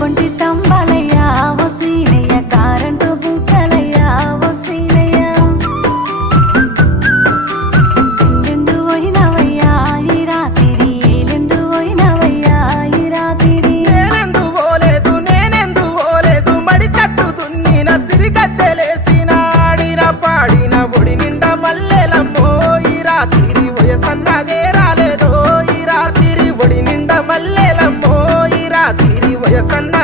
కొంటి తంబాలయ్యా ఓ సీనయ్య కారంటు బుక్కలయ్యా ఓ సీనయ్య ఎందెందు పోయినవయ్యా ఈ రాత్రి ఏలెందు పోయినవయ్యా ఈ రాత్రి నేనెందు పోలేదు మడి కట్టు దున్నిన సిరిగద్దెలేసిన ఆడిన పాడిన ఒడి నిండా మల్లెలమ్మో ఈ రాత్రి వయసన్నదే రాలేదో ఈ రాత్రి ఒడి నిండా మల్లెలమ్మో ఈ రాత్రి వయసన్న